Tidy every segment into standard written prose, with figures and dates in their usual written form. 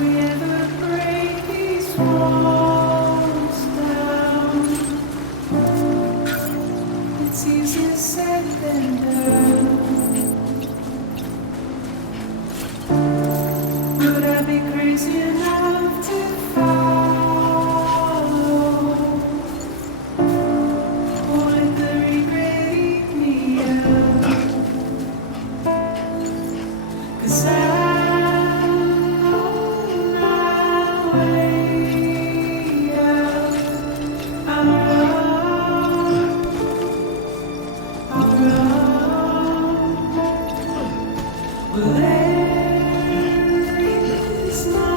we ever break these walls down? It's easier said than done. Would I be crazy enough to follow? Or let the regret eat me up? 'Cause I'm on my way out. I'll run. Well, there is no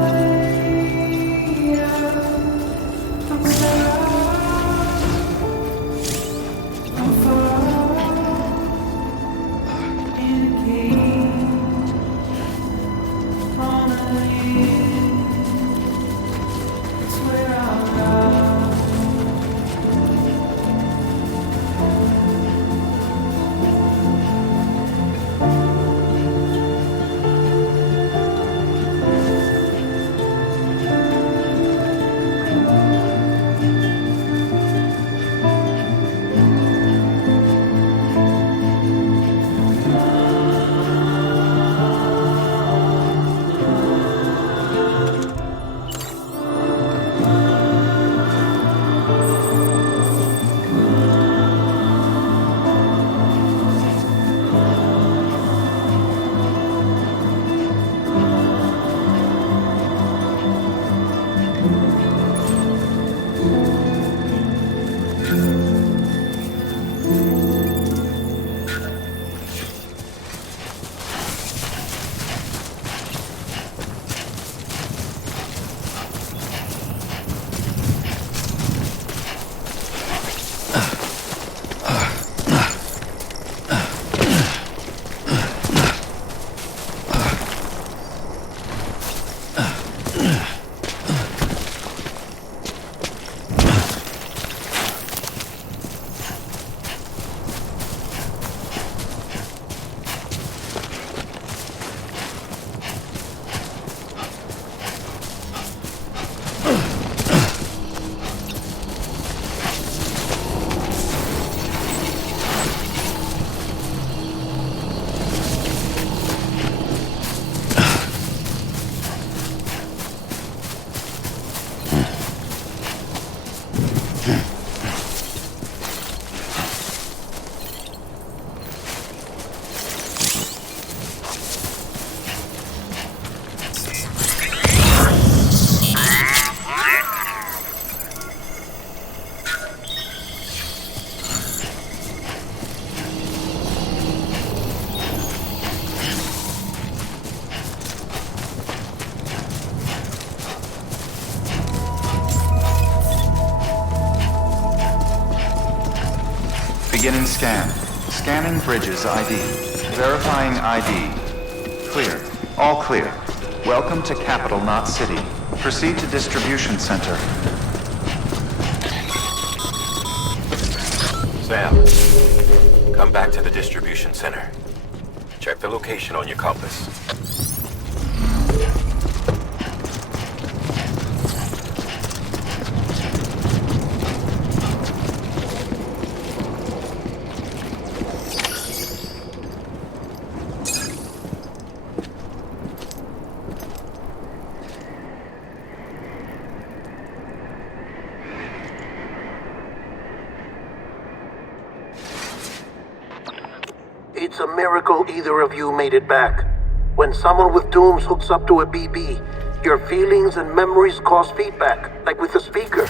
way out. I'm stuck. I'm far in a cage on a land. It's where I'll run. Beginning scan. Scanning bridges ID. Verifying ID. Clear. All clear. Welcome to Capital, not City. Proceed to distribution center. Sam, come back to the distribution center. Check the location on your compass. It's a miracle either of you made it back. When someone with dooms hooks up to a BB, your feelings and memories cause feedback, like with a speaker.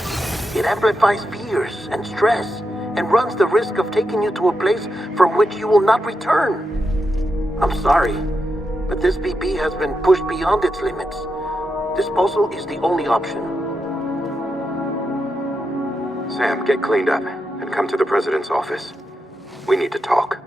It amplifies fears and stress, and runs the risk of taking you to a place from which you will not return. I'm sorry, but this BB has been pushed beyond its limits. Disposal is the only option. Sam, get cleaned up and come to the president's office. We need to talk.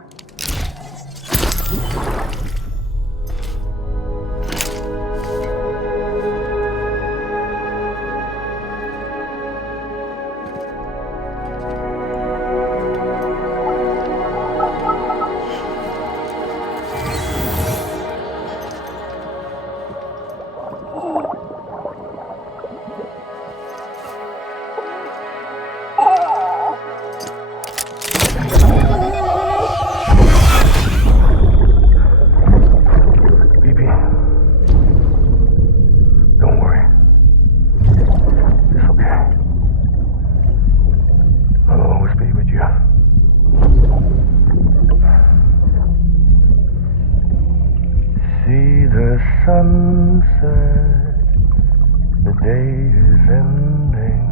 the sunset, the day is ending.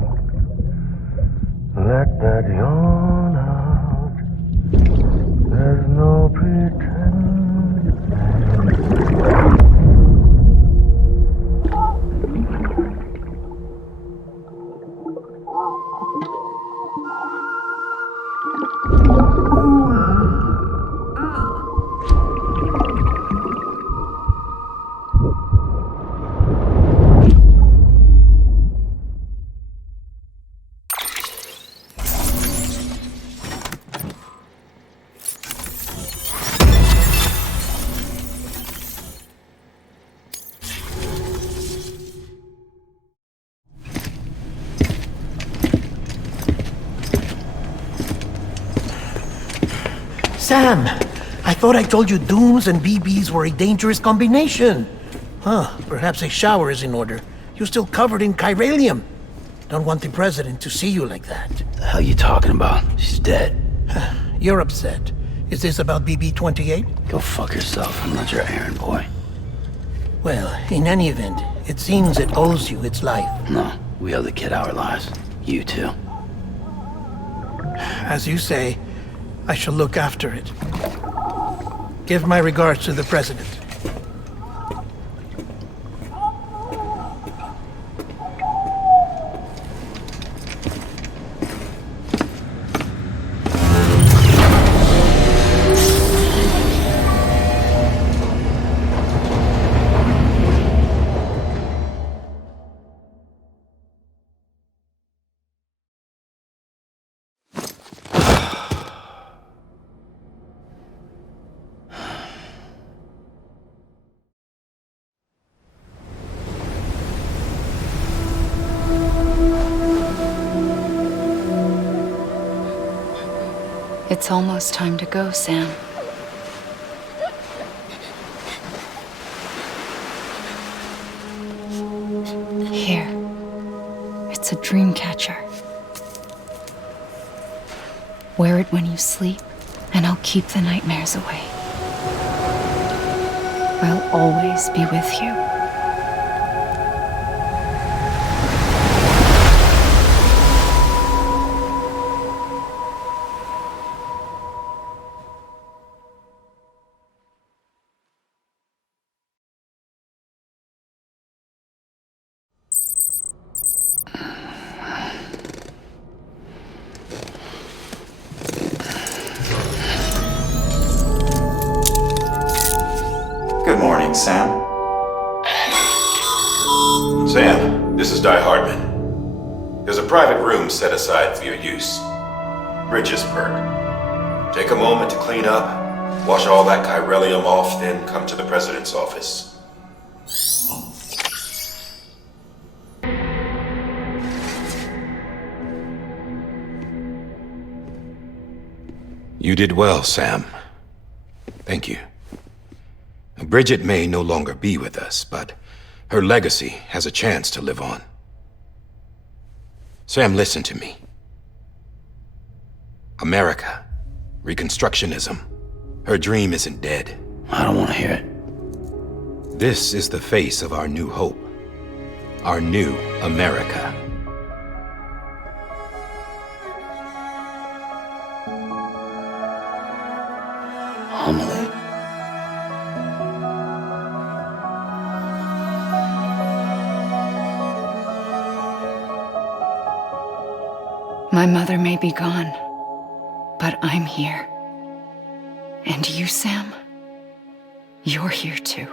Let that yawn out. There's no pretending. Sam, I thought I told you dooms and BBs were a dangerous combination. Perhaps a shower is in order. You're still covered in chiralium. Don't want the president to see you like that. The hell you talking about? She's dead. You're upset. Is this about BB-28? Go fuck yourself. I'm not your errand boy. Well, in any event, it seems it owes you its life. No, we owe the kid our lives. You too. As you say, I shall look after it. Give my regards to the president. It's almost time to go, Sam. Here. It's a dream catcher. Wear it when you sleep, and I'll keep the nightmares away. I'll always be with you. Good morning, Sam. Sam, this is Di Hardman. There's a private room set aside for your use. Bridges perk. Take a moment to clean up, wash all that chiralium off, then come to the president's office. You did well, Sam. Thank you. Bridget may no longer be with us, but her legacy has a chance to live on. Sam, listen to me. America, Reconstructionism, her dream isn't dead. I don't want to hear it. This is the face of our new hope, our new America. Amelie. My mother may be gone, but I'm here. And you, Sam, you're here too.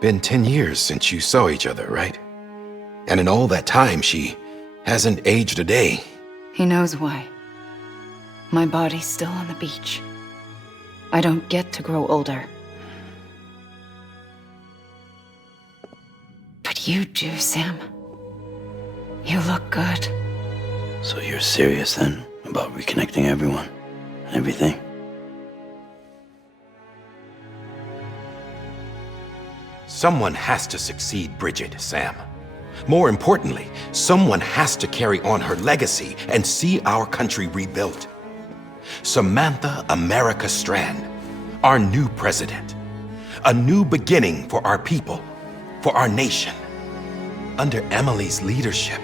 Been 10 years since you saw each other, right? And in all that time, she hasn't aged a day. He knows why. My body's still on the beach. I don't get to grow older. But you do, Sam. You look good. So you're serious then about reconnecting everyone and everything? Someone has to succeed Bridget, Sam. More importantly, someone has to carry on her legacy and see our country rebuilt. Samantha America Strand, our new president. A new beginning for our people, for our nation. Under Amelie's leadership,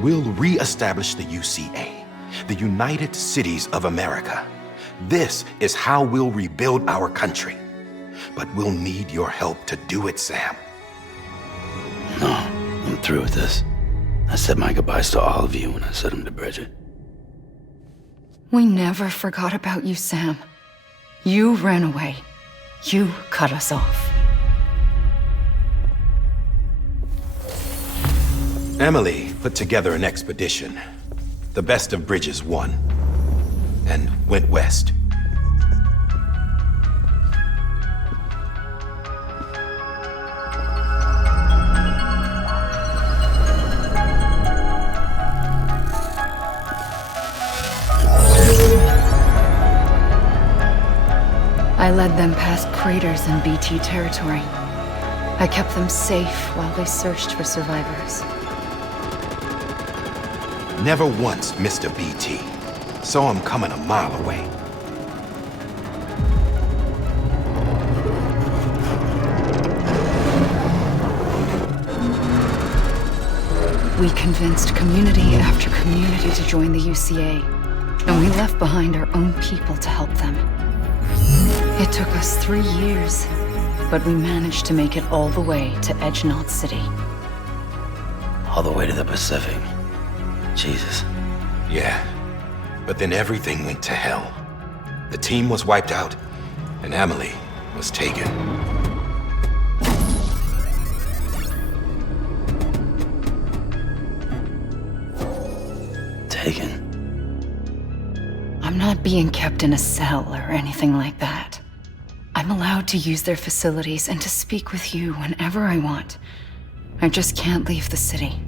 we'll re-establish the UCA, the United Cities of America. This is how we'll rebuild our country. But we'll need your help to do it, Sam. No, I'm through with this. I said my goodbyes to all of you when I said them to Bridget. We never forgot about you, Sam. You ran away. You cut us off. Amelie put together an expedition. The best of Bridges won, and went west. I led them past craters in BT territory. I kept them safe while they searched for survivors. Never once missed a BT. Saw him coming a mile away. We convinced community after community to join the UCA, and we left behind our own people to help them. It took us 3 years, but we managed to make it all the way to Edge Knot City. All the way to the Pacific. Jesus. Yeah, but then everything went to hell. The team was wiped out, and Amelie was taken. Taken? I'm not being kept in a cell or anything like that. I'm allowed to use their facilities and to speak with you whenever I want. I just can't leave the city.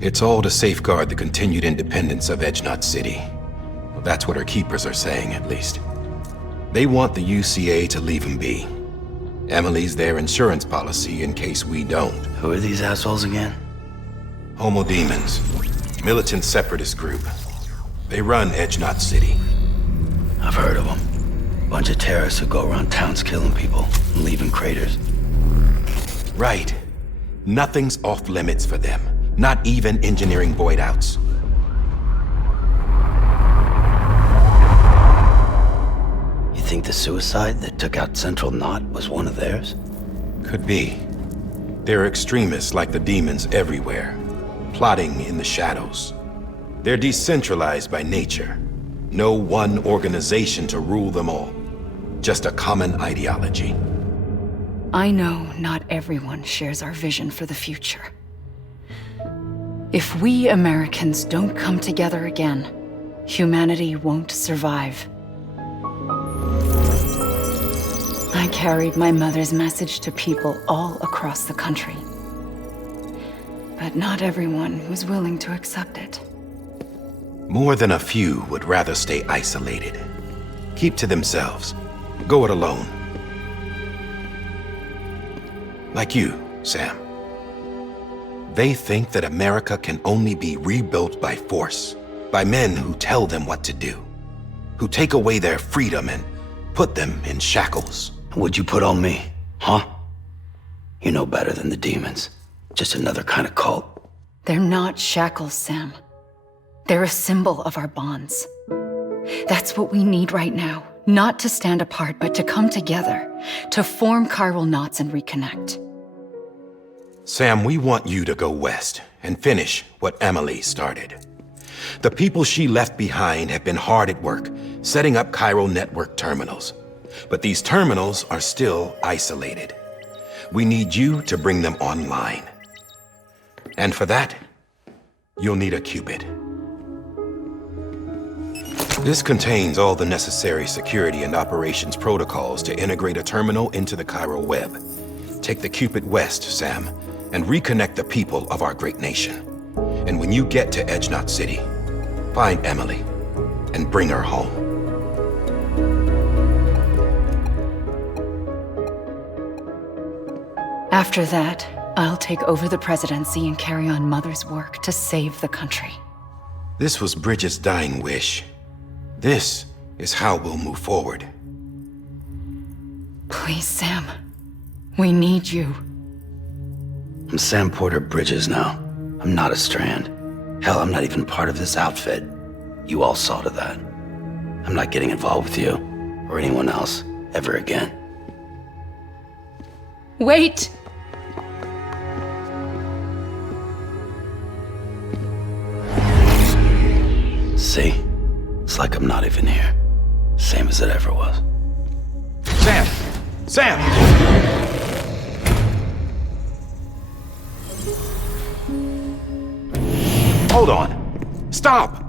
It's all to safeguard the continued independence of Edge Knot City. Well, that's what our keepers are saying, at least. They want the UCA to leave him be. Amelie's their insurance policy in case we don't. Who are these assholes again? Homo Demons. Militant separatist group. They run Edge Knot City. I've heard of them. Bunch of terrorists who go around towns killing people and leaving craters. Right. Nothing's off limits for them. Not even engineering void outs. You think the suicide that took out Central Knot was one of theirs? Could be. There are extremists like the demons everywhere, plotting in the shadows. They're decentralized by nature. No one organization to rule them all. Just a common ideology. I know not everyone shares our vision for the future. If we Americans don't come together again, humanity won't survive. I carried my mother's message to people all across the country. But not everyone was willing to accept it. More than a few would rather stay isolated. Keep to themselves. Go it alone. Like you, Sam. They think that America can only be rebuilt by force, by men who tell them what to do, who take away their freedom and put them in shackles. What'd you put on me, huh? You know better than the demons. Just another kind of cult. They're not shackles, Sam. They're a symbol of our bonds. That's what we need right now. Not to stand apart, but to come together, to form chiral knots and reconnect. Sam, we want you to go west and finish what Amelie started. The people she left behind have been hard at work, setting up chiral network terminals. But these terminals are still isolated. We need you to bring them online. And for that, you'll need a Cupid. This contains all the necessary security and operations protocols to integrate a terminal into the chiral web. Take the Cupid west, Sam, and reconnect the people of our great nation. And when you get to Edge Knot City, find Amelie and bring her home. After that, I'll take over the presidency and carry on Mother's work to save the country. This was Bridget's dying wish. This is how we'll move forward. Please, Sam. We need you. I'm Sam Porter Bridges now. I'm not a Strand. Hell, I'm not even part of this outfit. You all saw to that. I'm not getting involved with you, or anyone else, ever again. Wait! See? It's like I'm not even here. Same as it ever was. Sam! Sam! Hold on. Stop!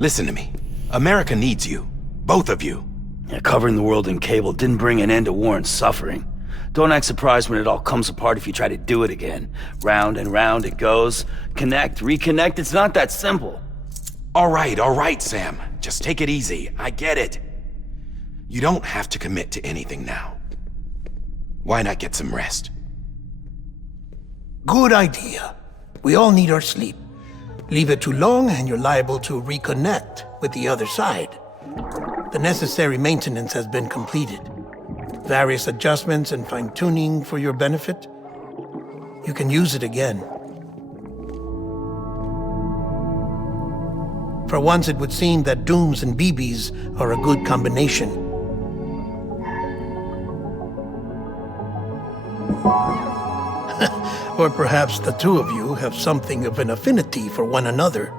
Listen to me. America needs you. Both of you. Yeah, covering the world in cable didn't bring an end to war and suffering. Don't act surprised when it all comes apart if you try to do it again. Round and round it goes. Connect, reconnect, it's not that simple. All right, Sam. Just take it easy. I get it. You don't have to commit to anything now. Why not get some rest? Good idea. We all need our sleep. Leave it too long and you're liable to reconnect with the other side. The necessary maintenance has been completed. Various adjustments and fine-tuning for your benefit. You can use it again. For once, it would seem that Dooms and BBs are a good combination. Or perhaps the two of you have something of an affinity for one another.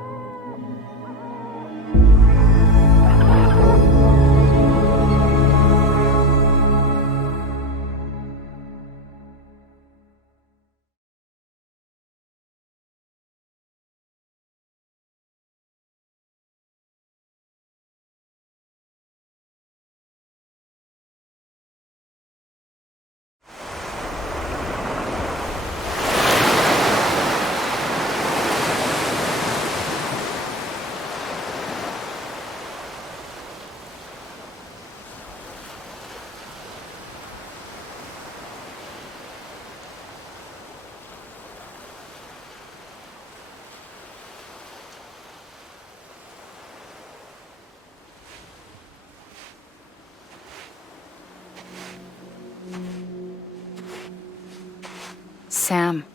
Sam.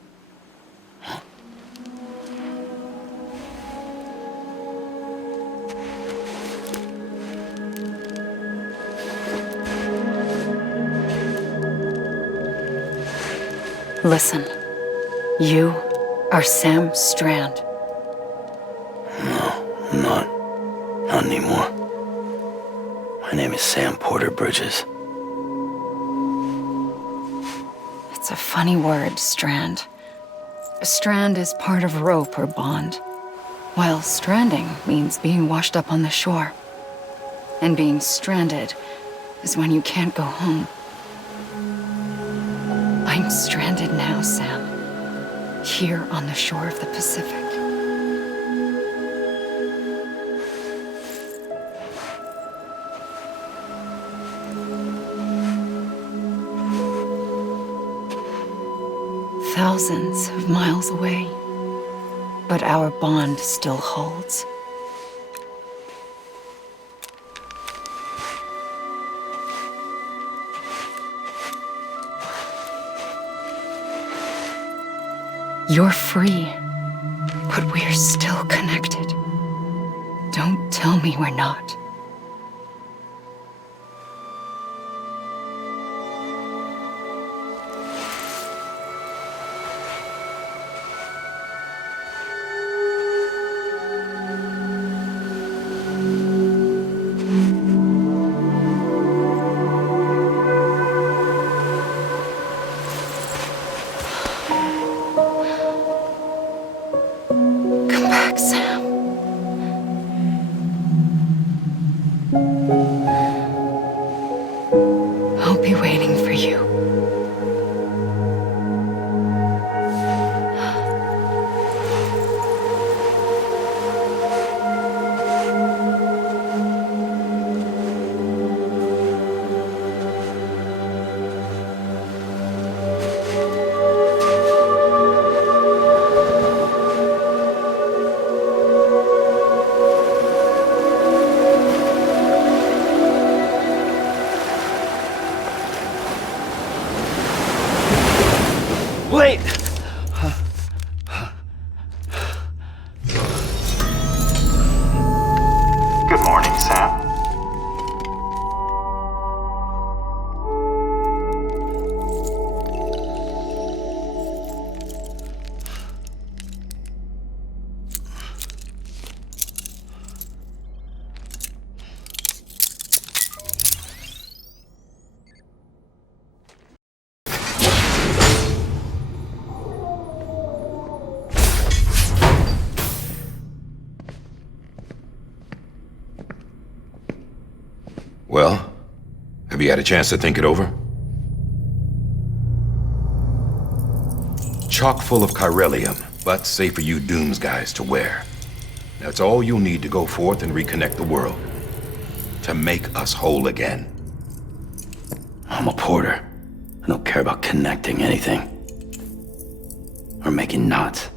Listen. You are Sam Strand. No, I'm not. Not anymore. My name is Sam Porter Bridges. It's a funny word, strand. A strand is part of rope or bond, while stranding means being washed up on the shore. And being stranded is when you can't go home. I'm stranded now, Sam. Here on the shore of the Pacific. Thousands of miles away, but our bond still holds. You're free, but we're still connected. Don't tell me we're not. Well, have you had a chance to think it over? Chock full of chiralium, but safe for you Dooms guys to wear. That's all you'll need to go forth and reconnect the world. To make us whole again. I'm a porter. I don't care about connecting anything. Or making knots.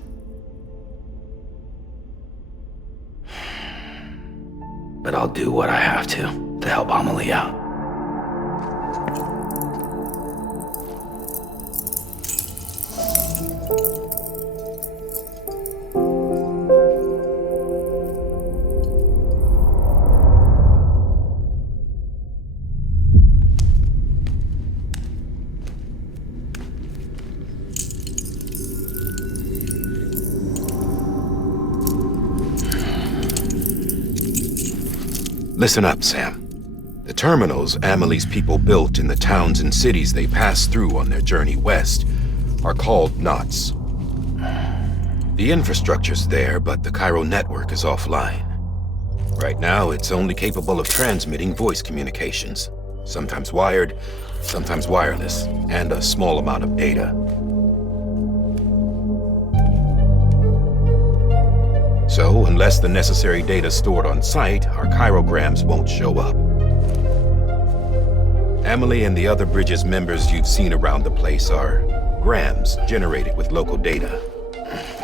But I'll do what I have to help Amelie out. Listen up, Sam. The terminals Amelie's people built in the towns and cities they passed through on their journey west are called knots. The infrastructure's there, but the Cairo network is offline. Right now, it's only capable of transmitting voice communications, sometimes wired, sometimes wireless, and a small amount of data. So, unless the necessary data stored on site, our chirograms won't show up. Amelie and the other Bridges members you've seen around the place are grams generated with local data.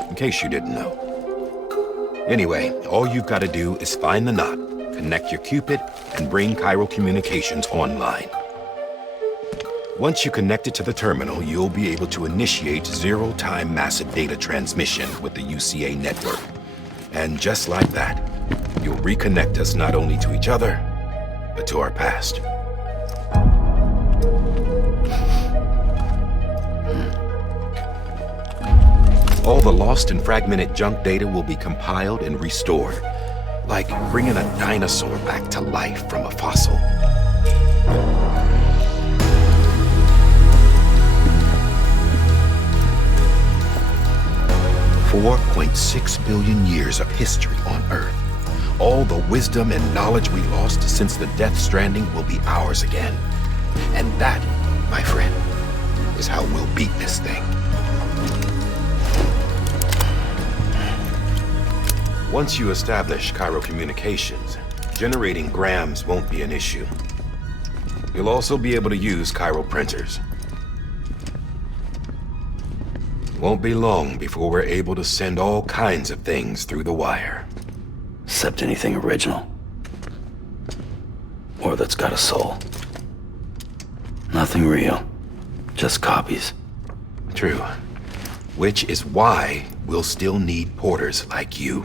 In case you didn't know. Anyway, all you've got to do is find the knot, connect your Cupid, and bring Cairo communications online. Once you connect it to the terminal, you'll be able to initiate zero-time massive data transmission with the UCA network. And just like that, you'll reconnect us not only to each other, but to our past. All the lost and fragmented junk data will be compiled and restored, like bringing a dinosaur back to life from a fossil. $4.6 billion years of history on Earth. All the wisdom and knowledge we lost since the death stranding will be ours again. And that, my friend, is how we'll beat this thing. Once you establish Cairo communications, generating grams won't be an issue. You'll also be able to use Cairo printers. Won't be long before we're able to send all kinds of things through the wire. Except anything original. Or that's got a soul. Nothing real. Just copies. True. Which is why we'll still need porters like you.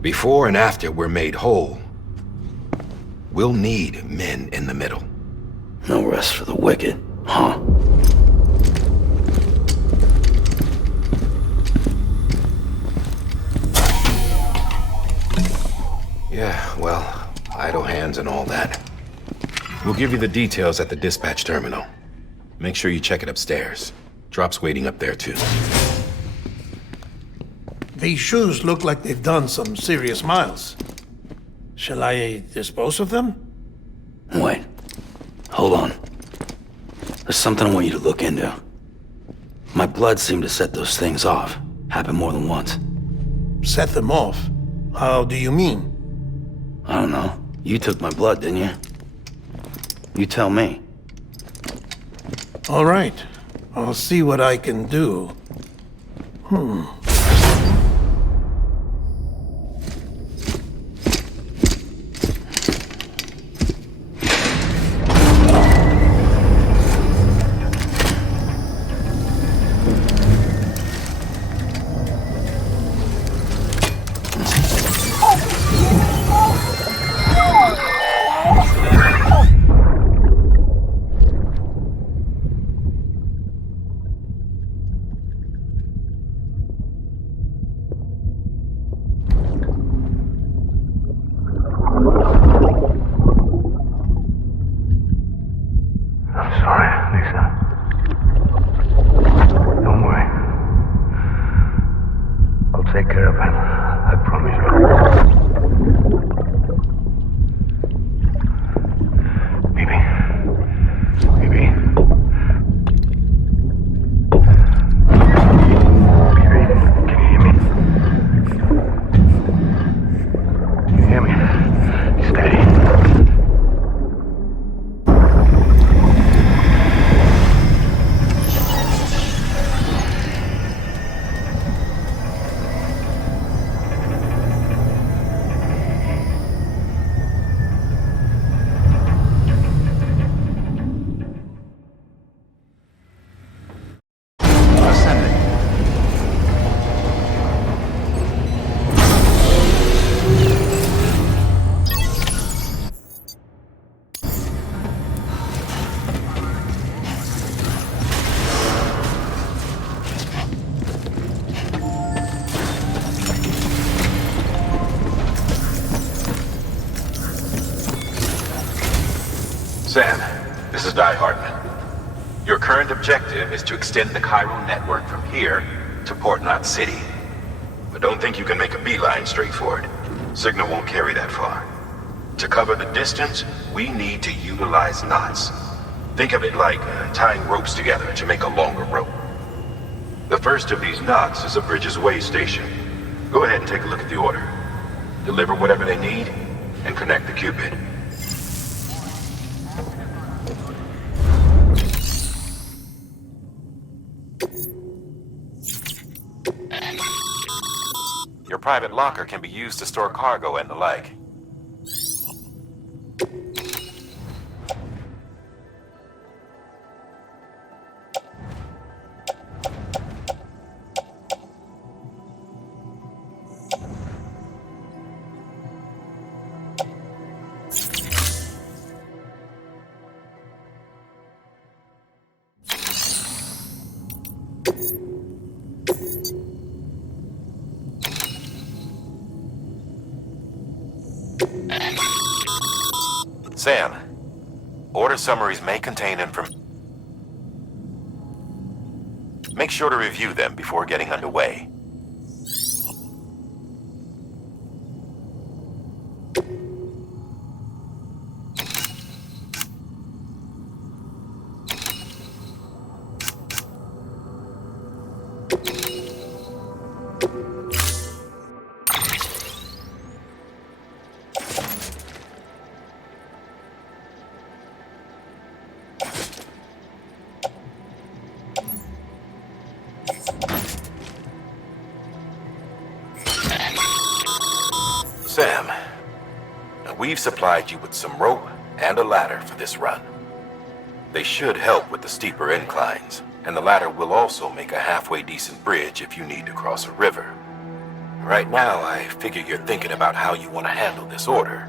Before and after we're made whole, we'll need men in the middle. No rest for the wicked, huh? Yeah, well, idle hands and all that. We'll give you the details at the dispatch terminal. Make sure you check it upstairs. Drop's waiting up there, too. These shoes look like they've done some serious miles. Shall I dispose of them? Wait. Hold on. There's something I want you to look into. My blood seemed to set those things off. Happened more than once. Set them off? How do you mean? I don't know. You took my blood, didn't you? You tell me. All right. I'll see what I can do. Sam, this is Die Hardman. Your current objective is to extend the Chiral network from here to Port Knot City. But don't think you can make a beeline straight for it. Signal won't carry that far. To cover the distance, we need to utilize knots. Think of it like tying ropes together to make a longer rope. The first of these knots is a Bridges Way station. Go ahead and take a look at the order. Deliver whatever they need, and connect the Cupid. Your private locker can be used to store cargo and the like. Sam, order summaries may contain information. Make sure to review them before getting underway. Sam, we've supplied you with some rope and a ladder for this run. They should help with the steeper inclines, and the ladder will also make a halfway decent bridge if you need to cross a river. Right now, I figure you're thinking about how you want to handle this order.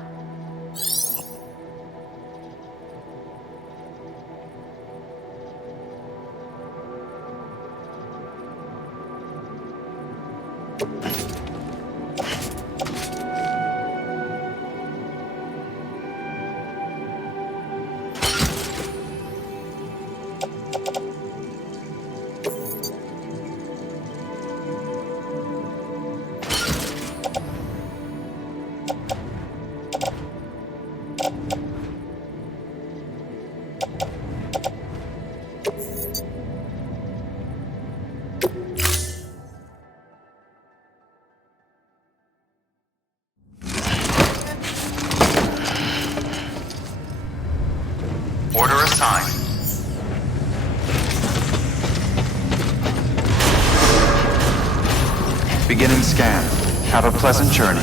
Order assigned. Beginning scan. Have a pleasant journey.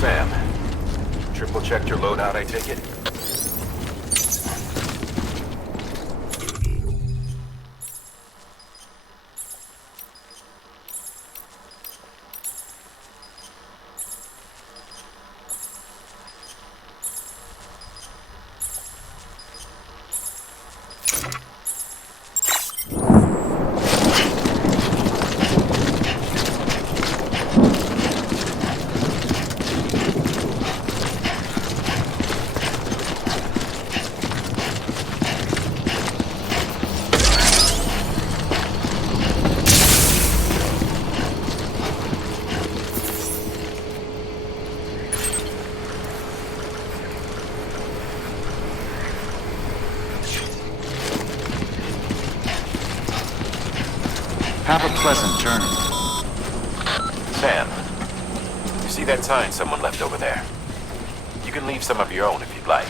Sam, triple checked your loadout, I take it? Have a pleasant journey. Sam, you see that sign someone left over there? You can leave some of your own if you'd like.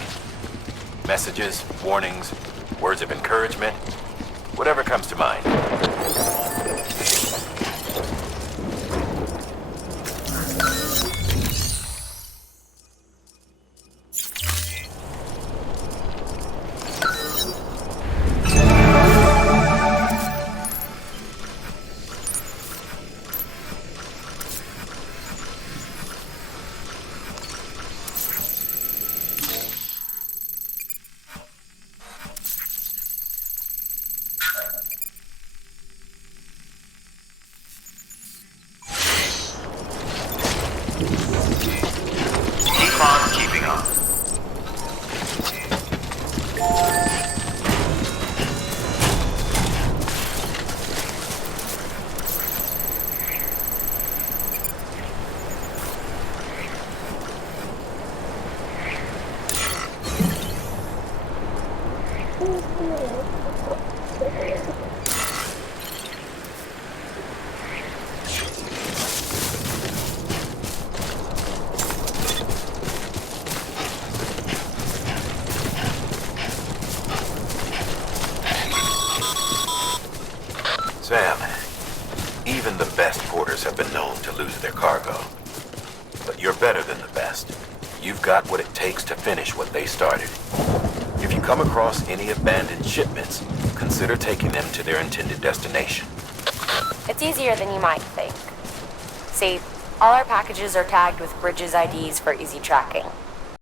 Messages, warnings, words of encouragement, whatever comes to mind. Sam, even the best porters have been known to lose their cargo. But you're better than the best. You've got what it takes to finish what they started. If you come across any abandoned shipments, consider taking them to their intended destination. It's easier than you might think. See, all our packages are tagged with Bridges IDs for easy tracking.